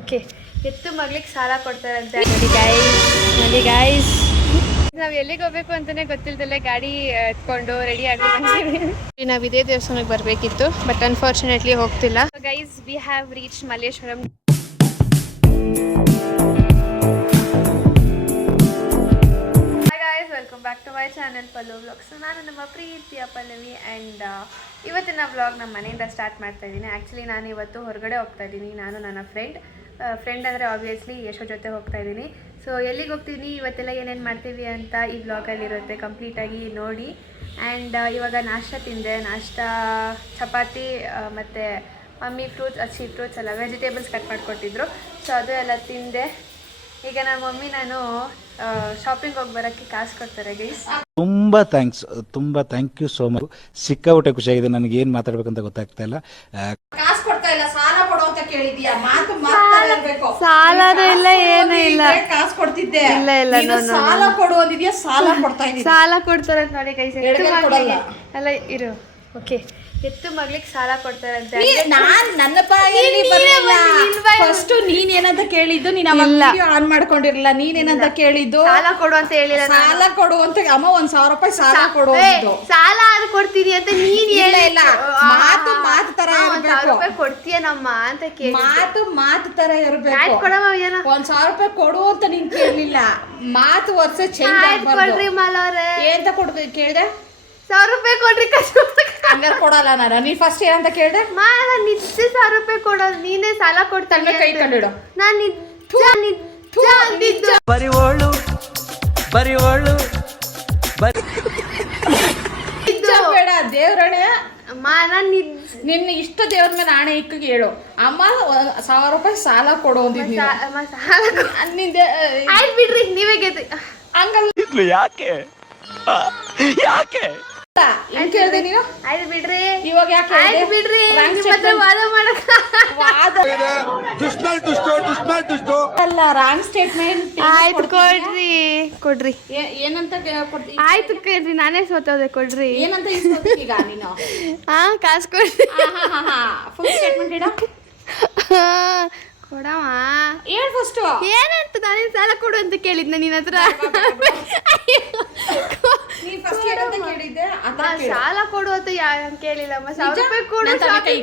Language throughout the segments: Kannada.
ಓಕೆ ಎತ್ತು ಮಗ್ಲಿಗೆ ಸಾಲ ಕೊಡ್ತಾರಂತೆ. ನೋಡಿ ಗೈಸ್ ನಾವು ಎಲ್ಲಿಗೆ ಹೋಗ್ಬೇಕು ಅಂತಾನೆ ಗೊತ್ತಿಲ್ದಲ್ಲೇ ಗಾಡಿ ಎತ್ಕೊಂಡು ರೆಡಿ ಆಗಿ ಬಂದಿದ್ದೀವಿ. ನಾವು ಇದೇ ದೇವಸ್ಥಾನಕ್ಕೆ ಬರಬೇಕಿತ್ತು, ಬಟ್ ಅನ್ಫಾರ್ಚುನೇಟ್ಲಿ ಹೋಗ್ತಿಲ್ಲ. Guys we have reach Malleshwaram. Welcome back to my channel Pallav vlogs. ನಾನು ನಮ್ಮ ಪ್ರೀತಿಯ ಪಲ್ಲವಿ ಆ್ಯಂಡ್ ಇವತ್ತಿನ ವ್ಲಾಗ್ ನಮ್ಮ ಮನೆಯಿಂದ ಸ್ಟಾರ್ಟ್ ಮಾಡ್ತಾ ಇದ್ದೀನಿ. ಆ್ಯಕ್ಚುಲಿ ನಾನು ಇವತ್ತು ಹೊರಗಡೆ ಹೋಗ್ತಾ ಇದ್ದೀನಿ. ನಾನು ನನ್ನ ಫ್ರೆಂಡ್ ಅಂದರೆ ಆಬ್ವಿಯಸ್ಲಿ ಯಶೋ ಜೊತೆ ಹೋಗ್ತಾ ಇದ್ದೀನಿ. ಸೊ ಎಲ್ಲಿಗೆ ಹೋಗ್ತೀನಿ, ಇವತ್ತೆಲ್ಲ ಏನೇನು ಮಾಡ್ತೀವಿ ಅಂತ ಈ ವ್ಲಾಗಲ್ಲಿರುತ್ತೆ, ಕಂಪ್ಲೀಟಾಗಿ ನೋಡಿ. ಆ್ಯಂಡ್ ಇವಾಗ ನಾಷ್ಟ ತಿಂದೆ. ನಾಷ್ಟ ಚಪಾತಿ ಮತ್ತು ಮಮ್ಮಿ ಫ್ರೂಟ್ಸ್ ಅಲ್ಲ ವೆಜಿಟೇಬಲ್ಸ್ ಕಟ್ ಮಾಡಿಕೊಟ್ಟಿದ್ರು. ಸೊ ಅದು ಎಲ್ಲ ತಿಂದೆ. ಈಗ ನಮ್ಮ ಮಮ್ಮಿ ನಾನು ಶಾಪಿಂಗ್ ಹೋಗಿ ಬರೋಕ್ಕೆ ಕಾಸು ಕೊಡ್ತಾರೆ ಗೈಸ್. ತುಂಬಾ ಥ್ಯಾಂಕ್ ಯು ಸೋ ಮಚ್. ಸಿಕ್ಕಾಪಟ್ಟೆ ಖುಷಿಯಾಗಿದೆ. ನನಗೆ ಏನು ಮಾತಾಡ್ಬೇಕಂತ ಗೊತ್ತಾಗ್ತಾ ಇಲ್ಲ. ಕಾಸು ಕೊಡ್ತಾ ಇಲ್ಲ, ಸಾಲ ಕೊಡು ಅಂತ ಕೇಳಿದ್ಯಾ? ಸಾಲನೂ ಇಲ್ಲ, ಏನೂ ಇಲ್ಲ. ಕಾಸು ಕೊಡ್ತಿದ್ದೆ. ಇಲ್ಲ ಸಾಲ ಕೊಡು ಅಂದಿದ್ಯಾ, ಸಾಲ ಕೊಡ್ತಾ ಇದ್ದೀನಿ. ಸಾಲ ಕೊಡ್ತಾರೆ ನೋಡಿ ಗೈಸ್. ಅಲ್ಲ ಇರು. ಓಕೆ ಎತ್ತು ಮಗ್ಲಿಗೆ ಸಾಲ ಕೊಡ್ತಾರಂತೆ. ನಾನ್ ನನ್ನ ಬಾಯಲ್ಲಿ ಬರಲಿಲ್ಲ. ಫಸ್ಟ್ ನೀನ್ ಏನಂತ ಕೇಳಿದ್ದು, ನೀನ್ ವಿಡಿಯೋ ಆನ್ ಮಾಡ್ಕೊಂಡಿರಲಿಲ್ಲ. ನೀನ್ ಏನಂತ ಕೇಳಿದ್ದು, ಸಾಲ ಕೊಡು ಅಂತ ಹೇಳಿಲ್ಲ. ಸಾಲ ಕೊಡು ಅಂತ ಅಮ್ಮ 1,000 ರೂಪಾಯಿ ಸಾಲ ಕೊಡು. ಸಾಲ ಅದು ಕೊಡ್ತೀನಿ ಅಂತ ನೀನ್ ಇಲ್ಲ ಮಾತು ತರ ರೂಪಾಯಿ ಕೊಡ್ತೀಯನಮ್ಮ ಅಂತ ಕೇಳಿ ಮಾತು ತರ ಇರ್ಬೇಕು. 1,000 ರೂಪಾಯಿ ಕೊಡು ಅಂತ ನೀನ್ ಕೇಳಲಿಲ್ಲ. ಮಾತು ವರ್ಷ ಚೇಂಜ್ ಕೊಡ್ರಿ ಮಾಲವ್ರೆ. ಎಂತ ಕೊಡ್ಬೇಕು ಕೇಳಿದೆ? 1,000 ರೂಪಾಯಿ ಕೊಡ್ರಿ. ಹಂಗಾರೆ ಕೊಡಲ್ಲ ನಾನು. ನೀನ್ ಫಸ್ಟ್ ಏನಂತ ಕೇಳಿದೆ? ನಾನು ನಿಜ 1,000 ರೂಪಾಯಿ ಕೊಡೋದು, ನೀನೇ ಸಾಲ ಕೊಡ್ತಾನೆ. ಕೈ ಕಂಡಿಡು. ನಾನು ನಿಜ ಅಂದಿದ್ದು. ಬರಿವೋಳು ಬೇಡ ದೇವ್ರಣೆ ಅಮ್ಮ, ನಾನು ನಿನ್ನ ಇಷ್ಟ ದೇವ್ರ ಮೇಲೆ ಆಣೆ ಇಕ್ಕಿಗೆ ಹೇಳು. ಅಮ್ಮ 1,000 ರೂಪಾಯಿ ಸಾಲ ಕೊಡು ಅಂದಿದ್ನಿ. ಆಯ್ತು ಬಿಡ್ರಿ, ನೀವೇ ಗೆದ್ರಿ. ಹಂಗಲ್ಲ ಯಾಕೆ ಕೇಳಿದೆ ನೀನು? ಆಯ್ತು ಬಿಡ್ರಿ. ಇವಾಗ ಯಾಕೆ ಆಯ್ತು ಬಿಡ್ರಿ, ವಾದ ಮಾಡಕ ಅಲ್ಲ, ರಾಂಗ್ ಸ್ಟೇಟ್ಮೆಂಟ್. ಆಯ್ತು ಕೊಡ್ರಿ. ಏನಂತ ಕೊಡ್ತೀನಿ? ಆಯ್ತು ಕೇಳ್ರಿ, ನಾನೇ ಸೋತೋದೆ. ಕೊಡ್ರಿ. ಏನಂತ ಈಗ ನೀನು? ಕಾಸು ಕೊಡ್ರಿ. ಫುಲ್ ಸ್ಟೇಟ್ಮೆಂಟ್ ಇಡ ಕೊಡವ. ಹೇಳ್ ಫಸ್ಟ್ ಏನಂತ ನಾನೇನು ಸಾಲ ಕೊಡು ಅಂತ ಕೇಳಿದ್ನ ನಿನ್ನ ಹತ್ರ. ಸಾಲ ಕೊಡು ಅಂತ ಕೇಳಿಲ್ಲಮ್ಮ. 1,000 ರೂಪಾಯಿ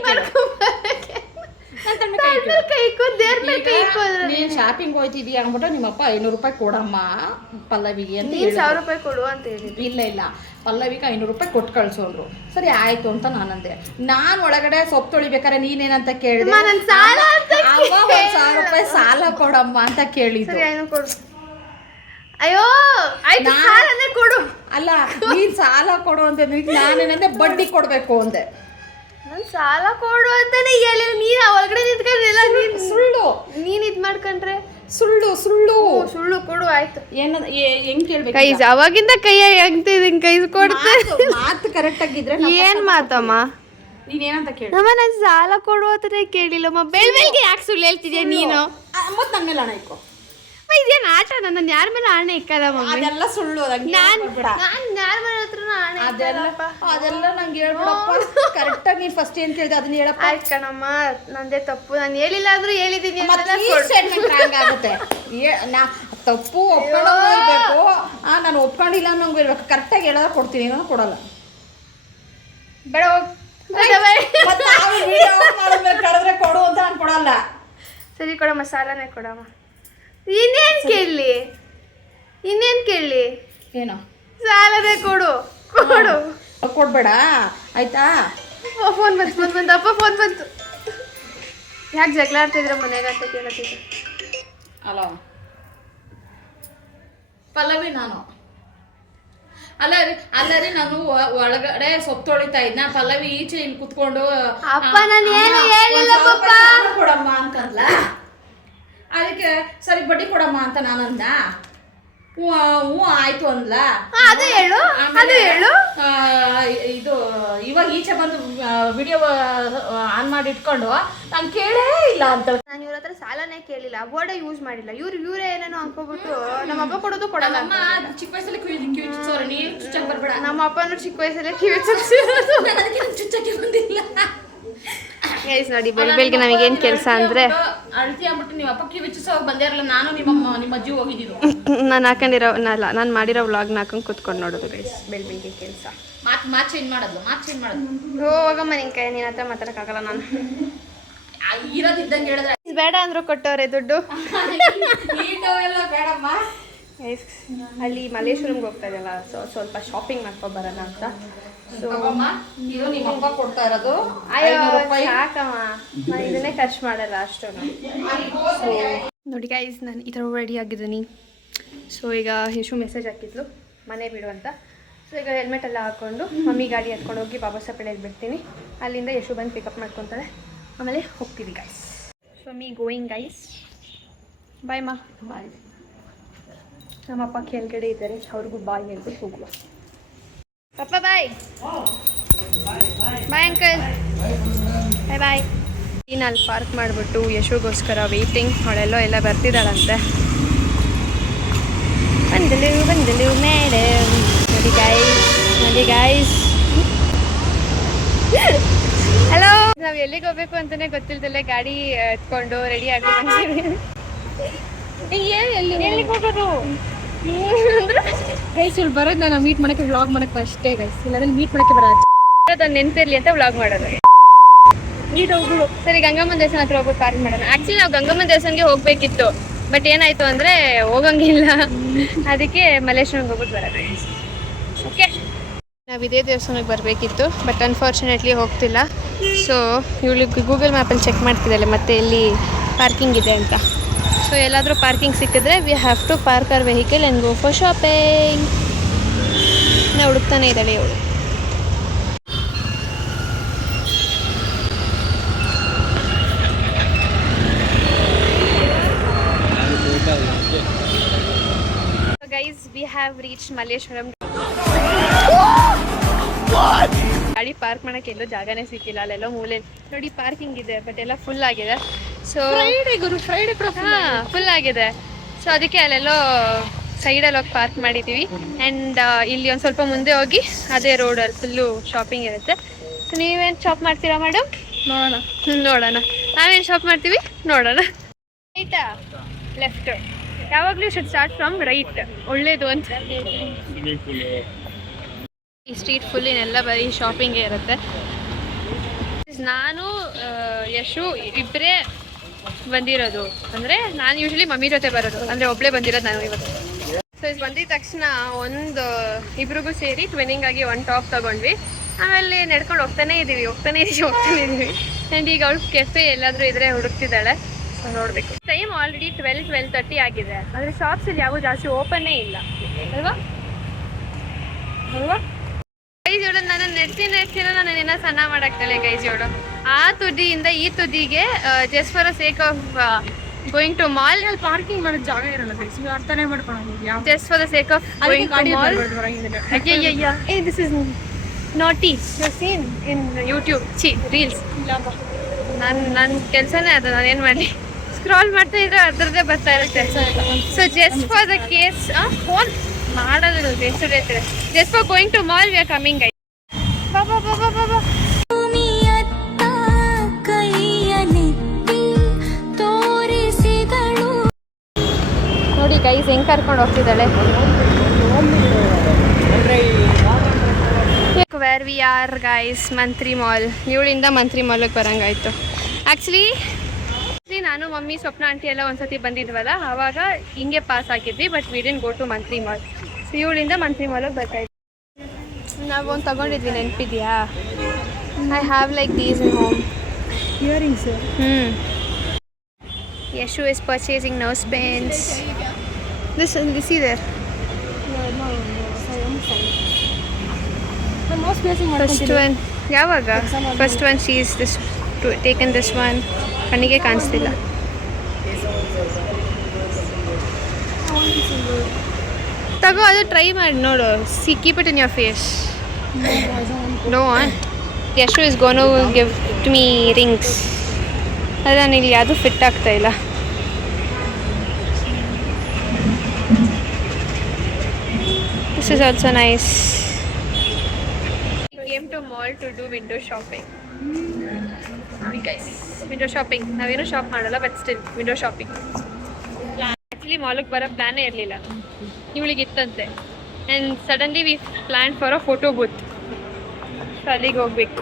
ಕೊಡು. ನೀನ್ ಶಾಪಿಂಗ್ ಹೋಯ್ತಿದೀಯ ಅಂದ್ಬಿಟ್ಟು ನಿಮ್ಮಪ್ಪ 500 ರೂಪಾಯಿ ಕೊಡಮ್ಮ ಪಲ್ಲವಿಗೆ ಅಂತ. 1,000 ರೂಪಾಯಿ ಕೊಡು ಅಂತ ಹೇಳಿದ್ವಿ. ಇಲ್ಲ ಪಲ್ಲವಿಗೆ 500 ರೂಪಾಯಿ ಕೊಟ್ಟು ಕಳ್ಸು ಅಂದ್ರು. ಸರಿ ಆಯ್ತು ಅಂತ ನಾನಂದೆ. ನಾನ್ ಒಳಗಡೆ ಸೊಪ್ಪು ತೊಳಿಬೇಕಾರೆ ನೀನೇನಂತ ಕೇಳಿದೆ? 1,000 ರೂಪಾಯಿ ಸಾಲ ಕೊಡಮ್ಮ ಅಂತ ಕೇಳಿದ್ದು. ಅಯ್ಯೋ ಆಯ್ತು, ಸಾಲನೇ ಕೊಡು. ಅಲ್ಲ, ನೀನ್ ಸಾಲ ಕೊಡು ಅಂತ ನಾನೇನಂದೆ ಬಡ್ಡಿ ಕೊಡ್ಬೇಕು ಅಂದೆ. ನಾನು ಸಾಲ ಕೊಡು ಅಂತಾನೆ ಹೇಳಿಲ್ಲ. ನೀನ್ ಒಳಗಡೆ ನಿಂತ್ಕೊಂಡ್ರೆಲ್ಲ ಸುಳ್ಳು. ನೀನ್ ಇದ್ ಮಾಡ್ಕೊಂಡ್ರೆ ಸುಳ್ಳು ಕೊಡು. ಆಯ್ತು. ಹೆಂಗ್ ಕೇಳ್ಬೇಕು? ಕೈಸ್ ಅವಾಗಿಂದ ಹೆಂಗ್ತಿದೀನಿ. ಕೈಸ್ ಕೊಡ್ತೆ. ಮಾತು ಕರೆಕ್ಟ್ ಆಗಿದ್ರೆ ಏನ್ ಮಾತಮ್ಮ? ನೀನ್ ಏನಂತ ಕೇಳಿ? ನಮ್ಮ ನಾನು ಸಾಲ ಕೊಡು ಅಂತಾನೆ ಕೇಳಿಲ್ಲಮ್ಮ. ಬೆಳ್ಗೆ ಯಾಕೆ ಸುಳ್ಳು ಹೇಳ್ತಿದ್ಯಾ ನೀನು? ಮತ್ ನನ್ನ ಮೇಲೆ ಹಣ ಇಕ್ಕೋ. ಇದೇನ್ ಆಟ? ನನ್ನ ಯಾರ ಮೇಲೆ ಆಣೆ ಇಕ್ಕಲ್ಲ ಮಮ್ಮಿ. ಅದೆಲ್ಲ ಸುಳ್ಳು. ನಾನು ಯಾರ ಮನೆ ಹತ್ರನೂ ಆಣೆ ಅದೆಲ್ಲ ನಂಗೆ ಹೇಳ್ಬಿಡಪ್ಪ. ಕರೆಕ್ಟ್ ಆಗಿ ನೀನ್ ಫಸ್ಟ್ ಏನ್ ಕೇಳಿದೆ ಅದನ್ನ ಹೇಳಪ್ಪ. ಆಯ್ತು ಕಣಮ್ಮ, ನಂದೇ ತಪ್ಪು. ನಾನು ಹೇಳಿಲ್ಲ ಆದ್ರೂ ಹೇಳಿದೀನಿ. ಆಗುತ್ತೆ. ತಪ್ಪು ಒಪ್ಕೊಳ್ಳೋದು ಇರ್ಬೇಕು. ನಾನು ಒಪ್ಕೊಂಡಿಲ್ಲ ಅನ್ನೋಂಗು ಇರ್ಬೇಕು. ಕರೆಕ್ಟಾಗಿ ಹೇಳಿದ್ರೆ ಕೊಡ್ತೀನಿ, ನಾನು ಕೊಡಲ್ಲ. ಬೇಡ ಕಳೆದ್ರೆ ಕೊಡು ಅಂತ ನಾನು ಕೊಡಲ್ಲ. ಸರಿ ಕೊಡಮ್ಮ, ಸಾಲನೇ ಕೊಡಮ್ಮ. ಇನ್ನೇನ್ ಕೇಳಿ? ಏನೋ ಸಾಲನೇ ಕೊಡು. ಕೊಡ್ಬೇಡ ಆಯ್ತಾ? ಫೋನ್ ಬಂತು. ಅಪ್ಪ ಫೋನ್ ಬಂತು. ಯಾಕೆ ಜಗಳ ಆಡ್ತಿದ್ರ ಮನೆಗ ಅಂತ ಕೇಳತ್ತಿದ್ದೆ. ಅಲ್ಲ ಪಲ್ಲವಿ, ನಾನು ಅಲ್ಲ ರೀ ನಾನು ಒಳಗಡೆ ಸೊಪ್ಪು ತೊಳಿತಾ ಇದ್ನ. ಪಲ್ಲವಿ ಈಚೆ ಇಲ್ಲಿ ಕುತ್ಕೊಂಡು ಅಪ್ಪ ನಾನು ಏನು ಹೇಳಿಲ್ಲ ಪಪ್ಪ. ಕೊಡಮ್ಮ ಅಂತಂದ್ಲ. ಅದಕ್ಕೆ ಸರಿ ಬಡ್ಡಿ ಕೊಡಮ್ಮ ಅಂತ ನಾನಂದ. ಹ್ಞೂ ಆಯ್ತು ಅಂದ್ಲ. ಅದು ಹೇಳು. ಇದು ಇವಾಗ ಈಚೆ ಬಂದು ವಿಡಿಯೋ ಆನ್ ಮಾಡಿ ಇಟ್ಕೊಂಡು ನಾನು ಕೇಳೇ ಇಲ್ಲ ಅಂತ. ನಾನು ಇವ್ರ ಹತ್ರ ಸಾಲನೇ ಕೇಳಿಲ್ಲ, ಬೋರ್ಡೇ ಯೂಸ್ ಮಾಡಿಲ್ಲ. ಇವರೇ ಏನೇನೋ ಅನ್ಕೋಬಿಟ್ಟು ನಮ್ಮ ಅಪ್ಪ ಕೊಡೋದು ಕೊಡಲ್ಲ. ಚಿಕ್ಕ ವಯಸ್ಸಲ್ಲಿ ಚುಚ್ಚಕ್ಕೆ ಬರ್ಬೇಡ. ನಮ್ಮ ಅಪ್ಪನೂ ಚಿಕ್ಕ ವಯಸ್ಸಲ್ಲೇ ಕಿವಿ ಚುಚ್ಚಿರೋದು. ಅದಕ್ಕೆ ಚುಚ್ಚಕ್ಕೆ ಬಂದಿಲ್ಲ. ಗೈಸ್ ನೋಡಿ ಬೆಳಿಗ್ಗೆ ನಮಗೇನು ಕೆಲಸ ಅಂದರೆ ಅಳ್ತಿ ಆಗ್ಬಿಟ್ಟು ನೀವು ಅಪ್ಪ ಕಿವಿಚ್ಚಿಸೋ ಬಂದೇ ಇರಲ್ಲ. ನಾನು ನಿಮ್ಮ ಅಜ್ಜಿ ಹೋಗಿದ್ದು ನಾನು ಹಾಕೊಂಡಿರೋ ನಾನು ಮಾಡಿರೋ ವ್ಲಾಗ್ನ ಹಾಕೊಂಡು ಕೂತ್ಕೊಂಡು ನೋಡೋದು ಗೈಸ್ ಬೆಳಿಗ್ಗೆ ಕೆಲಸ. ಮಾತು ಚೇಂಜ್ ಮಾಡೋದು ಹೋಗಮ್ಮ ನಿನ್ ಕೈ ನಿನ್ನ ಹತ್ರ ಮಾತಾಡೋಕ್ಕಾಗಲ್ಲ ನಾನು. ಇರೋದಿದ್ದಂಗೆ ಹೇಳಿದ್ರೆ ಬೇಡ ಅಂದ್ರು ಕೊಟ್ಟವ್ರೆ ದುಡ್ಡು. ಎಲ್ಲ ಬೇಡಮ್ಮ. ಗೈಸ್ ಅಲ್ಲಿ ಮಲ್ಲೇಶ್ವರಂಗೆ ಹೋಗ್ತಾ ಇದೆಯಲ್ಲ, ಸ್ವಲ್ಪ ಶಾಪಿಂಗ್ ಮಾಡ್ಕೊಬರೋಣ ಅಂತ. ಸೊ ಇದು ನಿಮ್ಮ ಅಪ್ಪ ಕೊಡ್ತಾ ಇರೋದು ಅಯ್ಯೋ ಸಾಕಮ್ಮ, ನಾನು ಇದನ್ನೇ ಖರ್ಚು ಮಾಡಲ್ಲ ಅಷ್ಟೊಂದು. ಸೊ ನೋಡಿ ಗೈಸ್ ನಾನು ಈ ಥರ ರೆಡಿ ಆಗಿದ್ದೀನಿ. ಸೊ ಈಗ ಯಶು ಮೆಸೇಜ್ ಹಾಕಿದ್ಲು ಮನೆ ಬಿಡು ಅಂತ. ಸೊ ಈಗ ಹೆಲ್ಮೆಟ್ ಎಲ್ಲ ಹಾಕ್ಕೊಂಡು ಮಮ್ಮಿ ಗಾಡಿ ಹತ್ಕೊಂಡು ಹೋಗಿ ಬಾಬಾ ಸಪೇಳೆಯಲ್ಲಿ ಬಿಡ್ತೀನಿ. ಅಲ್ಲಿಂದ ಯಶು ಬಂದು ಪಿಕಪ್ ಮಾಡ್ಕೊತಾಳೆ, ಆಮೇಲೆ ಹೋಗ್ತೀವಿ guys. So me going guys, bye ಮಾ. ಬಾಯ್. ನಮ್ಮಪ್ಪ ಕೆಳಗಡೆ ಇದ್ದಾರೆ, ಅವ್ರಿಗೂ ಬಾಯ್ ಹೇಳ್ಬಿಟ್ಟು ಹೋಗುವ. ಪಪ್ಪ bye. Bye uncle. Bye bye. ಅಲ್ಲಿ ಪಾರ್ಕ್ ಮಾಡಿಬಿಟ್ಟು ಯಶುಗೋಸ್ಕರ ವೇಟಿಂಗ್. ಅವಳೆಲ್ಲೋ ಎಲ್ಲ ಬರ್ತಿದ್ದಾಳಂತೆ. ಬಂದಲು ಮೇಡಮ್. ನೋಡಿ ಗೈಸ್ ಹಲೋ. ನಾವು ಎಲ್ಲಿಗೆ ಹೋಗ್ಬೇಕು ಅಂತಲೇ ಗೊತ್ತಿಲ್ದಲ್ಲೇ ಗಾಡಿ ಎತ್ಕೊಂಡು ರೆಡಿ ಆಗಿ ಬಂದಿದ್ದೀವಿ. ಎಲ್ಲಿಗೆ ಹೋಗೋದು ಗೈಸ್ ಇಲ್ಲಿ ಬರೋದು ನಾನು ಮೀಟ್ ಮಾಡಕ್ಕೆ ವ್ಲಾಗ್ ಮಾಡಕ್ಕೆ ಅಷ್ಟೇ ಗೈಸ್, ಇಲ್ಲಾಂದ್ರೆ ಮೀಟ್ ಮಾಡಕ್ಕೆ ಬರೋದು ಅದನ್ನ ನೆನಪಿರ್ಲಿ ಅಂತ ವ್ಲಾಗ್ ಮಾಡೋದು. ನೀಟ್ ಹೋಗ್ಬಿಡು. ಸರಿ ಗಂಗಮ್ಮನ ದೇವಸ್ಥಾನ ಹತ್ರ ಹೋಗ್ಬಿಟ್ಟು ಪಾರ್ಕ್ ಮಾಡೋಣ. ಆ್ಯಕ್ಚುಲಿ ನಾವು ಗಂಗಮ್ಮನ ದೇವಸ್ಥಾನಕ್ಕೆ ಹೋಗ್ಬೇಕಿತ್ತು, ಬಟ್ ಏನಾಯ್ತು ಅಂದರೆ ಹೋಗಂಗಿಲ್ಲ, ಅದಕ್ಕೆ ಮಲ್ಲೇಶ್ವರಂಗೆ ಹೋಗ್ಬಿಟ್ಟು ಬರೋದು. ಓಕೆ, ನಾವು ಇದೇ ದೇವಸ್ಥಾನಕ್ಕೆ ಬರಬೇಕಿತ್ತು, ಬಟ್ ಅನ್ಫಾರ್ಚುನೇಟ್ಲಿ ಹೋಗ್ತಿಲ್ಲ. ಸೊ ಇವಳಿಗೆ ಗೂಗಲ್ ಮ್ಯಾಪಲ್ಲಿ ಚೆಕ್ ಮಾಡ್ತಿದ್ದಾಳೆ ಮತ್ತೆ ಎಲ್ಲಿ ಪಾರ್ಕಿಂಗ್ ಇದೆ ಅಂತ. ಸೊ ಎಲ್ಲಾದರೂ ಪಾರ್ಕಿಂಗ್ ಸಿಕ್ಕಿದ್ರೆ we have to park our vehicle and go for shopping. ನಾವು ಹುಡುಕ್ತಾನೆ ಇದ್ದಾಳೆ ಇವಳು. Guys we have reach Malleshwaram. ಗಾಡಿ ಪಾರ್ಕ್ ಮಾಡೋಕ್ಕೆ ಎಲ್ಲೋ ಜಾಗನೇ ಸಿಕ್ಕಿಲ್ಲ. ಅಲ್ಲೆಲ್ಲೋ ಮೂಲೆ ನೋಡಿ ಪಾರ್ಕಿಂಗ್ ಇದೆ, ಬಟ್ ಎಲ್ಲ ಫುಲ್ ಆಗಿದೆ. ಸೊ ಫ್ರೈಡೆ ಫುಲ್ ಆಗಿದೆ. ಸೊ ಅದಕ್ಕೆ ಅಲ್ಲೆಲ್ಲೋ ಸೈಡಲ್ಲಿ ಹೋಗಿ ಪಾರ್ಕ್ ಮಾಡಿದ್ದೀವಿ. ಆ್ಯಂಡ್ ಇಲ್ಲಿ ಒಂದು ಸ್ವಲ್ಪ ಮುಂದೆ ಹೋಗಿ ಅದೇ ರೋಡಲ್ಲಿ ಫುಲ್ಲು ಶಾಪಿಂಗ್ ಇರುತ್ತೆ. ಸೊ ನೀವೇನು ಶಾಪ್ ಮಾಡ್ತೀರಾ ಮೇಡಮ್? ನೋಡೋಣ. ನಾವೇನು ಶಾಪ್ ಮಾಡ್ತೀವಿ ನೋಡೋಣ. ರೈಟಾ ಲೆಫ್ಟ್? ಯಾವಾಗಲೂ ಶುಡ್ ಸ್ಟಾರ್ಟ್ ಫ್ರಮ್ ರೈಟ್, ಒಳ್ಳೇದು ಅಂತ. ಈ ಸ್ಟ್ರೀಟ್ ಫುಲ್ಲಿನೆಲ್ಲ ಬರೀ ಶಾಪಿಂಗೇ ಇರುತ್ತೆ. ನಾನು ಯಶು ಇಬ್ಬರೇ ಬಂದಿರೋದು. ಅಂದರೆ ನಾನು ಯೂಶ್ವಲಿ ಮಮ್ಮಿ ಜೊತೆ ಬರೋದು, ಅಂದರೆ ಒಬ್ಬಳೇ ಬಂದಿರೋದು ನಾನು ಇವತ್ತು. ಸೊ ಇದು ಬಂದಿದ ತಕ್ಷಣ ಇಬ್ರಿಗೂ ಸೇರಿ ಟ್ವಿನ್ನಿಂಗ್ ಆಗಿ ಒಂದು ಟಾಪ್ ತೊಗೊಂಡ್ವಿ. ಆಮೇಲೆ ನಡ್ಕೊಂಡು ಹೋಗ್ತಾನೇ ಇದ್ದೀವಿ. ಆ್ಯಂಡ್ ಈಗ ಅವಳು ಕೆಫೆ ಎಲ್ಲಾದರೂ ಇದ್ರೆ ಹುಡುಕ್ತಿದ್ದಾಳೆ. ಸೊ ನೋಡಬೇಕು. ಟೈಮ್ ಆಲ್ರೆಡಿ 12:30 ಆಗಿದೆ, ಆದರೆ ಶಾಪ್ಸ್ ಇಲ್ಲಿ ಯಾವೂ ಜಾಸ್ತಿ ಓಪನ್ನೇ ಇಲ್ಲ ಅಲ್ವಾ? ಗೈಜೋಡು ನಾನು ನೆಡ್ತೀನೋ ನಾನು ಏನೋ ಸಣ್ಣ ಮಾಡಾಕ್ತಾಳೆ ಗೈಜೋಡು. ಆ ತುದಿಯಿಂದ ಈ ತುದಿಗೆ just for a sake of going to mall. Parking ಮಾಡೋದು ಜಾಗ ಇರಲ್ಲ ಗೈಸ್, ನೀವು ಅರ್ಥನೇ ಮಾಡ್ಕೊಳ್ಳೋದು. Just for the sake of going to mall. ಏ this is naughty you seen in YouTube reels. ನನ್ನ ಕೆಲಸನೇ ಅದು, ನಾನೇನು ಮಾಡಲಿ, ಸ್ಕ್ರಾಲ್ ಮಾಡ್ತಾ ಇದ್ರೆ ಅದರದ್ದೇ ಬರ್ತಾ ಇರುತ್ತೆ. So just for the case phone ಮಾಡೋದು just for going to mall we are coming. ನೋಡಿ ಗೈಸ್ ಹೆಂಗೆ ಕರ್ಕೊಂಡು ಹೋಗ್ತಿದ್ದಾಳೆ. Where we are guys Mantri mall. ಇವಳಿಂದ ಮಂತ್ರಿ ಮಾಲಿಗೆ ಬರೋಂಗಾಯ್ತು. ಆ್ಯಕ್ಚುಲಿ ನಾನು ಮಮ್ಮಿ ಸ್ವಪ್ನ ಆಂಟಿ ಎಲ್ಲ ಒಂದ್ಸತಿ ಬಂದಿದ್ವಲ್ಲ, ಆವಾಗ ಹಿಂಗೆ ಪಾಸ್ ಆಗಿದ್ವಿ, but we didn't go to Mantri mall. So ಇವಳಿಂದ ಮಂತ್ರಿ ಮಾಲಿಗೆ ಬರ್ತಾಯಿದ್ವಿ. ನಾವು ಒಂದು ತೊಗೊಂಡಿದ್ವಿ, ನೆನಪಿದೆಯಾ? I have like these in home earrings. Yashu is purchasing nose pins. This ಇದೆ ಫಸ್ಟ್ ಒನ್. ಯಾವಾಗ first one she is this taken this one. ಕಣ್ಣಿಗೆ ಕಾಣಿಸ್ತಿಲ್ಲ. ತಗೋ, ಅದು ಟ್ರೈ ಮಾಡಿ ನೋಡು. See keep it in your face. No Yashu is gonna give to me rings. ಅದು ನಾನು ಇಲ್ಲಿ ಯಾವುದು ಫಿಟ್ ಆಗ್ತಾ ಇಲ್ಲ. This is also nice. We came to mall to do window shopping. Guys window shopping. ನಾವೇನು ಶಾಪ್ ಮಾಡಲ್ಲ, but still window shopping. Actually ಮಾಲಿಗೆ ಬರೋ ಪ್ಲ್ಯಾನೇ ಇರಲಿಲ್ಲ, ಇವಳಿಗೆ ಇತ್ತಂತೆ. And suddenly V plan for a photo booth. So ಅಲ್ಲಿಗೆ ಹೋಗ್ಬೇಕು.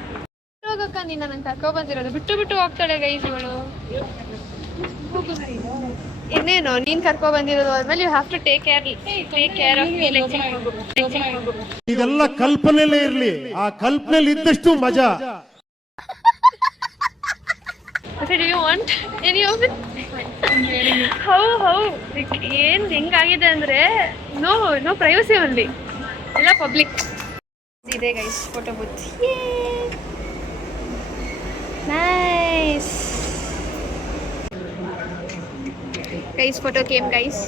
ಹೋಗಕ್ಕ ನೀನು ನಂಗೆ ಕರ್ಕೊಬಂದಿರೋದು, ಬಿಟ್ಟು ಹೋಗ್ತಾಳೆ ಗೈಸ್ ಇವಳು. ಇನ್ನೇನು ನೀನು ಕರ್ಕೊಬಂದಿರೋದು ಆದ್ಮೇಲೆ you have to take care of me. ಇದೆಲ್ಲ ಕಲ್ಪನೆಲೇ ಇರ್ಲಿ, ಆ ಕಲ್ಪನೆಲಿ ಇದ್ದಷ್ಟು ಮಜಾ. Do you want any of it? How ಏನ್ ಹೆಂಗಾಗಿದೆ ಅಂದ್ರೆ ನೋ ಪ್ರೈವಸಿ ಓನ್ಲಿ, ಎಲ್ಲ ಪಬ್ಲಿಕ್ ಇದೆ guys. Photo booth nice guys. Photo came guys.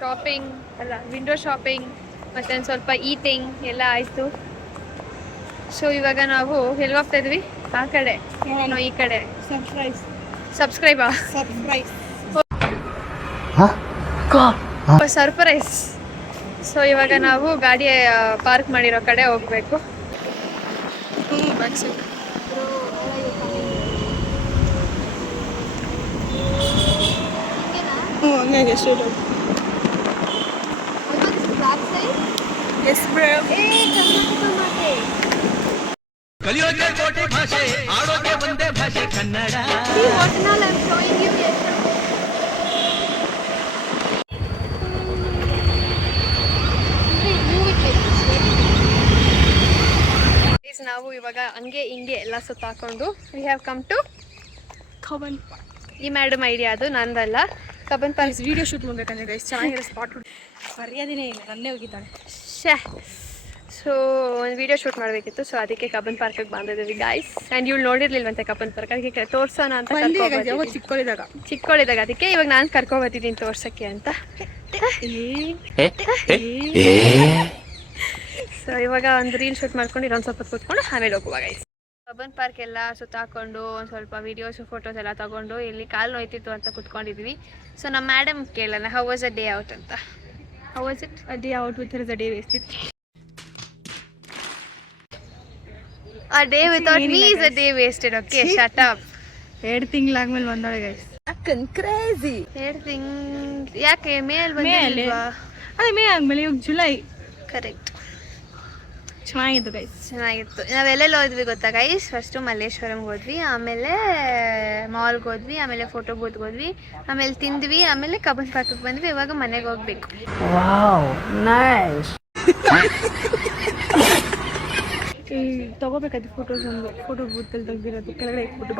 Shopping ಅಲ್ಲ, ವಿಂಡೋ ಶಾಪಿಂಗ್ ಮತ್ತೆ ಒಂದು ಸ್ವಲ್ಪ ಈಟಿಂಗ್ ಎಲ್ಲ ಆಯಿತು. ಸೊ ಇವಾಗ ನಾವು ಎಲ್ಲಿ ಹೋಗ್ತಾ ಇದ್ವಿ? ಆ ಕಡೆ, ನಾವು ಈ ಕಡೆ. ಸಬ್ಸ್ಕ್ರೈಬಾ ಸರ್ಪ್ರೈಸ್. ಸೊ ಇವಾಗ ನಾವು ಗಾಡಿ ಪಾರ್ಕ್ ಮಾಡಿರೋ ಕಡೆ ಹೋಗ್ಬೇಕು. ಕಲಿಯೋಕೆ ಕೋಟಿ ಭಾಷೆ, ಆಡೋಕೆ ಒಂದೇ ಭಾಷೆ ಕನ್ನಡ. ನಾವು ಇವಾಗ ಹಂಗೆ ಹಿಂಗೆ ಎಲ್ಲ ಸುತ್ತಾಕೊಂಡು we have come to Cubbon. ಈ ಮೇಡಮ್ ಐಡಿಯಾ, ಅದು ನಂದಲ್ಲ. ಕಬ್ಬನ್ ಪಾರ್ಕ್ ವಿಡಿಯೋ ಶೂಟ್ ಮಾಡ್ಬೇಕಂದ್ರೆ ಗೈಸ್, ಚೆನ್ನಾಗಿರೋ ಸ್ಪಾಟ್ ಮರ್ಯಾದಿನೇ ಇಲ್ಲ, ನನ್ನೇ ಹೋಗಿದ್ದಾಳೆ. ಸೊ ಒಂದು ವಿಡಿಯೋ ಶೂಟ್ ಮಾಡಬೇಕಿತ್ತು, ಸೊ ಅದಕ್ಕೆ ಕಬ್ಬನ್ ಪಾರ್ಕಿಗೆ ಬಂದಿದ್ದೀವಿ ಗೈಸ್. ಆ್ಯಂಡ್ ಇವ್ಳು ನೋಡಿರ್ಲಿಲ್ವಂತೆ ಕಬ್ಬನ್ ಪಾರ್ಕ್, ಅದಕ್ಕೆ ತೋರ್ಸೋಣ ಅಂತ ಚಿಕ್ಕವಳಿದಾಗ. ಅದಕ್ಕೆ ಇವಾಗ ನಾನು ಕರ್ಕೊಬತ್ತಿದ್ದೀನಿ ತೋರ್ಸೋಕ್ಕೆ ಅಂತ. ಸೊ ಇವಾಗ ಒಂದು ರೀಲ್ ಶೂಟ್ ಮಾಡ್ಕೊಂಡು ಇನ್ನೊಂದು ಸ್ವಲ್ಪ ಕೂತ್ಕೊಂಡು ಆಮೇಲೆ ಹೋಗುವ ಗೈಸ್. ಕಬ್ಬನ್ ಪಾರ್ಕ್ ಎಲ್ಲ ಸುತ್ತಾಕೊಂಡು ಒಂದು ಸ್ವಲ್ಪ ವೀಡಿಯೋಸು ಫೋಟೋಸ್ ಎಲ್ಲ ತಗೊಂಡು ಇಲ್ಲಿ ಕಾಲು ನೋಯ್ತಿತ್ತು ಅಂತ ಕೂತ್ಕೊಂಡಿದ್ವಿ. ಸೊ ನಮ್ಮ ಮೇಡಮ್ ಕೇಳೋಣ, how was a day out ಅಂತ. How was it? A day out with a day wasted. A day without me is a day wasted. Okay, shut up. 2 ತಿಂಗಳಾದ್ಮೇಲೆ ಬಂದೋಳೆ ಗೈಸ್. ಕ್ರೇಜಿ 2 ತಿಂಗಳು ಯಾಕೆ? ಮೇಲ್ ಬಂದಿಲ್ವಾ? ಅದೇ ಮೇ ಆದ್ಮೇಲೆ ಇವಾಗ ಜುಲೈ. ಕರೆಕ್ಟ್. ಚೆನ್ನಾಗಿತ್ತು ಗೈಸ್, ಚೆನ್ನಾಗಿತ್ತು. ನಾವೆಲ್ಲೆಲ್ಲ ಹೋದ್ವಿ ಗೊತ್ತಾ ಗೈಸ್? ಫಸ್ಟು ಮಲ್ಲೇಶ್ವರಂಗೆ ಹೋದ್ವಿ, ಆಮೇಲೆ ಮಾಲ್ಗೆ ಹೋದ್ವಿ, ಆಮೇಲೆ ಫೋಟೋ ಬೂತ್ಗೆ ಹೋದ್ವಿ, ಆಮೇಲೆ ತಿಂದ್ವಿ, ಆಮೇಲೆ ಕಬ್ಬನ್ ಪಾರ್ಕಿಗೆ ಬಂದ್ವಿ. ಇವಾಗ ಮನೆಗೆ ಹೋಗ್ಬೇಕು. Wow nice. ತಗೋಬೇಕಾಯ್ತು ಫೋಟೋಸ್, ಒಂದು ಫೋಟೋ ಬೂತಲ್ಲಿ ತೆಗ್ದಿರೋದು ಕೆಳಗಡೆ ಇಟ್ಬಿಟ್ಟು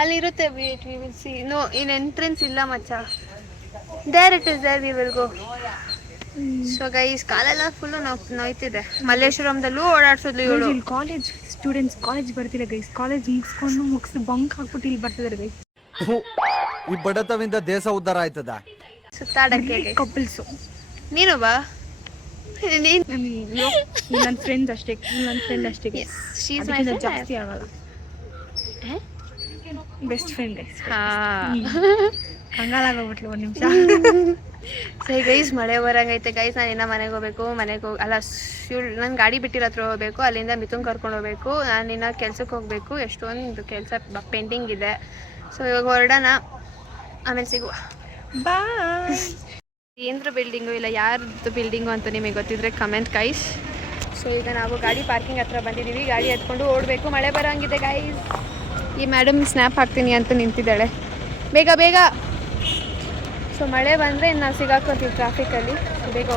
ಅಲ್ಲಿರುತ್ತೆ. Wait, we will see. No, in entrance ಇಲ್ಲ ಮಚ್ಚ. There it is, there we will go. So guys, ಕಾಲೆಲ್ಲ ಫುಲ್ಲು ನೋಯ್ತಿದೆ. ಮಲ್ಲೇಶ್ವರಂದಲ್ಲೂ ಓಡಾಡ್ಸೋದ್ಲು ಇವಳು. ಕಾಲೇಜ್ ಸ್ಟೂಡೆಂಟ್ಸ್ ಕಾಲೇಜ್ ಬರ್ತಿಲ್ಲ ಗೈಸ್, ಕಾಲೇಜ್ ಮುಗಿಸಿ ಬಂಕ್ ಹಾಕ್ಬಿಟ್ಟು ಇಲ್ಲಿ ಬರ್ತಿದ್ದಾರೆ ಗೈಸ್. ಈ ಬಡತವಿಂದ ದೇಶ ಉದ್ಧಾರ ಆಯ್ತದ. ಸುತ್ತಾಡಕ್ಕೆ ಕಪಲ್ಸು. ನೀನು ಬಾ. ನನ್ನ ಫ್ರೆಂಡ್ ಅಷ್ಟೇ, ಜಾಸ್ತಿ ಆಗಲ್ಲ. Best friend guys. ಕಂಗಾಲಾಗೋಗ್ಬಿಟ್ಲು ಒಂದು ನಿಮಿಷ. ಸರಿ ಗೈಸ್, ಮಳೆ ಬರಂಗೈತೆ ಗೈಸ್. ನಾನು ಇನ್ನ ಮನೆಗೆ ಹೋಗ್ಬೇಕು. ಅಲ್ಲ, ನನ್ನ ಗಾಡಿ ಬಿಟ್ಟಿರೋ ಹತ್ರ ಹೋಗ್ಬೇಕು. ಅಲ್ಲಿಂದ ಮಿಥುನ್ ಕರ್ಕೊಂಡು ಹೋಗ್ಬೇಕು. ನಾನು ಇನ್ನ ಕೆಲ್ಸಕ್ಕೆ ಹೋಗ್ಬೇಕು. ಎಷ್ಟೊಂದು ಕೆಲಸ ಪೆಂಡಿಂಗ್ ಇದೆ. ಸೊ ಇವಾಗ ಹೊರಡೋಣ, ಆಮೇಲೆ ಸಿಗುವ. ಬಾಯ್. ಏನರ ಬಿಲ್ಡಿಂಗು ಇಲ್ಲ ಯಾರ್ದು ಬಿಲ್ಡಿಂಗು ಅಂತ ನಿಮಗೆ ಗೊತ್ತಿದ್ರೆ ಕಮೆಂಟ್ ಗೈಸ್. ಸೊ ಈಗ ನಾವು ಗಾಡಿ ಪಾರ್ಕಿಂಗ್ ಹತ್ರ ಬಂದಿದ್ದೀವಿ. ಗಾಡಿ ಎತ್ಕೊಂಡು ಓಡಬೇಕು. ಮಳೆ ಬರೋಂಗಿದೆ ಗೈಸ್. ಈ ಮೇಡಮ್ ಸ್ನ್ಯಾಪ್ ಹಾಕ್ತೀನಿ ಅಂತ ನಿಂತಿದ್ದಾಳೆ. ಬೇಗ ಬೇಗ. ಸೊ ಮಳೆ ಬಂದರೆ ನಾವು ಸಿಗಾಕೊಂತೀವಿ ಟ್ರಾಫಿಕಲ್ಲಿ. ಬೇಗ